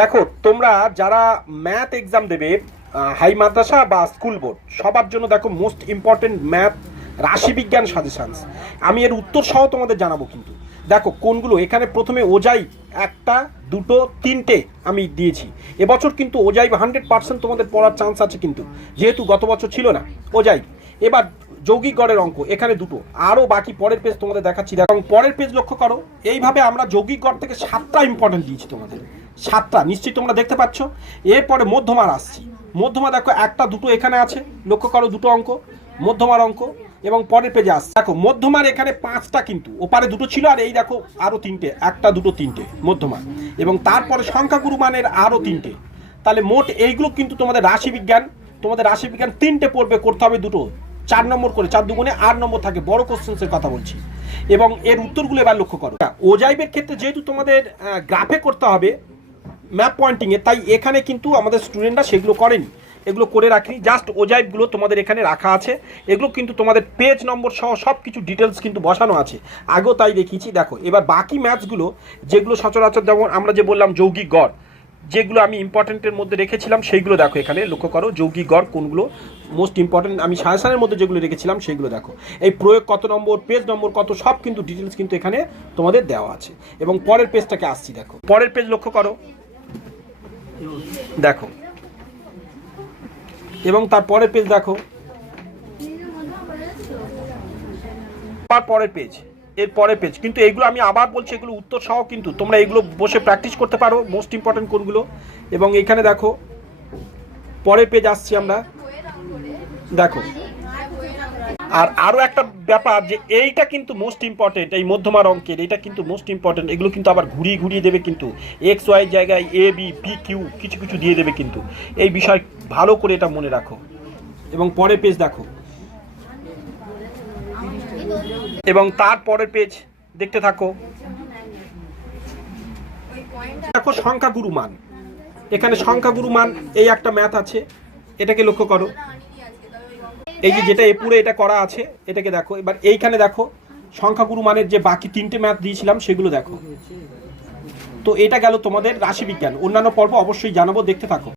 দেখো তোমরা যারা ম্যাথ এক্সাম দেবে হাই মাদ্রাসা বা স্কুল বোর্ড সবার জন্য দেখো মোস্ট ইম্পর্টেন্ট ম্যাথ রাশিবিজ্ঞান সাজেশনস আমি এর উত্তর সহ তোমাদের জানাবো। কিন্তু দেখো কোনগুলো এখানে প্রথমে ওজাই একটা দুটো তিনটে আমি দিয়েছি। এবছর কিন্তু ওজাই 100% তোমাদের পড়ার চান্স আছে, কিন্তু যেহেতু গত বছর ছিল না ওজাই। এবার যৌগিক গড়ের অঙ্ক এখানে দুটো, আরও বাকি পরের পেজ তোমাদের দেখাচ্ছি। এবং পরের পেজ লক্ষ্য করো, এইভাবে আমরা যৌগিক গড় থেকে 7টা ইম্পর্টেন্ট দিয়েছি তোমাদের, 7টা নিশ্চয়ই তোমরা দেখতে পাচ্ছ। এরপরে মধ্যমার আসছি, মধ্যমা দেখো একটা দুটো এখানে আছে, লক্ষ্য করো দুটো অঙ্ক মধ্যমার অঙ্ক। এবং পরের পেজে আসছে দেখো মধ্যমার এখানে 5টা, কিন্তু ওপারে দুটো ছিল, আর এই দেখো আরও তিনটে, একটা দুটো তিনটে মধ্যমা। এবং তারপরে সংখ্যাগুরু মানের আরও তিনটে। তাহলে মোট এইগুলো কিন্তু তোমাদের রাশিবিজ্ঞান তিনটে পড়বে, করতে হবে দুটো, 4 নম্বর করে, 4 দুগুণে 8 নম্বর থাকে, বড় কোশ্চেন্সের কথা বলছি। এবং এর উত্তরগুলো এবার লক্ষ্য করো। ওজাইবের ক্ষেত্রে যেহেতু তোমাদের গ্রাফে করতে হবে ম্যাপ পয়েন্টিংয়ে, তাই এখানে কিন্তু আমাদের স্টুডেন্টরা সেগুলো করেনি, এগুলো করে রাখিনি। জাস্ট ওজাইবগুলো তোমাদের এখানে রাখা আছে, এগুলো কিন্তু তোমাদের পেজ নম্বর সহ সব কিছু ডিটেলস কিন্তু বসানো আছে, আগেও তাই দেখিয়েছি। দেখো এবার বাকি ম্যাথসগুলো যেগুলো সচরাচর, যেমন আমরা যে বললাম যৌগিক গড়, যেগুলো আমি ইম্পর্টেন্টের মধ্যে রেখেছিলাম সেইগুলো দেখো এখানে লক্ষ্য করো। যৌগিক গড় কোনগুলো মোস্ট ইম্পর্টেন্ট আমি সাজেশনের মধ্যে যেগুলো রেখেছিলাম সেইগুলো দেখো। এই প্রয়োগ কত নম্বর, পেজ নম্বর কত, সব কিন্তু ডিটেলস কিন্তু এখানে তোমাদের দেওয়া আছে। এবং পরের পেজটাকে আসছি, দেখো পরের পেজ লক্ষ্য করো, দেখো এবং তার পরের পেজ দেখো, পরের পেজ, এর পরের পেজ। কিন্তু এগুলো আমি আবার বলছি, এগুলো উত্তর সহ, কিন্তু তোমরা এগুলো বসে প্র্যাকটিস করতে পারো মোস্ট ইম্পর্টেন্ট কোনগুলো। এবং এখানে দেখো পরের পেজ আসছি আমরা, দেখো। আর আরও একটা ব্যাপার যে এইটা কিন্তু মোস্ট ইম্পর্টেন্ট, এই মধ্যমার অঙ্কের এটা কিন্তু মোস্ট ইম্পর্টেন্ট। এগুলো কিন্তু আবার ঘুরিয়ে ঘুরিয়ে দেবে, কিন্তু এক্স ওয়াই জায়গায় এ বি পি কিউ কিছু কিছু দিয়ে দেবে, কিন্তু এই বিষয় ভালো করে এটা মনে রাখো। এবং পরের পেজ দেখো, এবং তার পরের পেজ দেখতে থাকো। দেখো সংখ্যাগুরু মান, এখানে সংখ্যাগুরু মান এই একটা ম্যাথ আছে, এটাকে লক্ষ্য করো। এই যে যেটা এ পুরো এটা করা আছে, এটাকে দেখো। এবার এইখানে দেখো সংখ্যাগুরু মানের যে বাকি 3টে ম্যাথ দিয়েছিলাম সেগুলো দেখো। তো এটা গেল তোমাদের রাশিবিজ্ঞান। অন্যান্য পর্ব অবশ্যই জানাবো, দেখতে থাকো।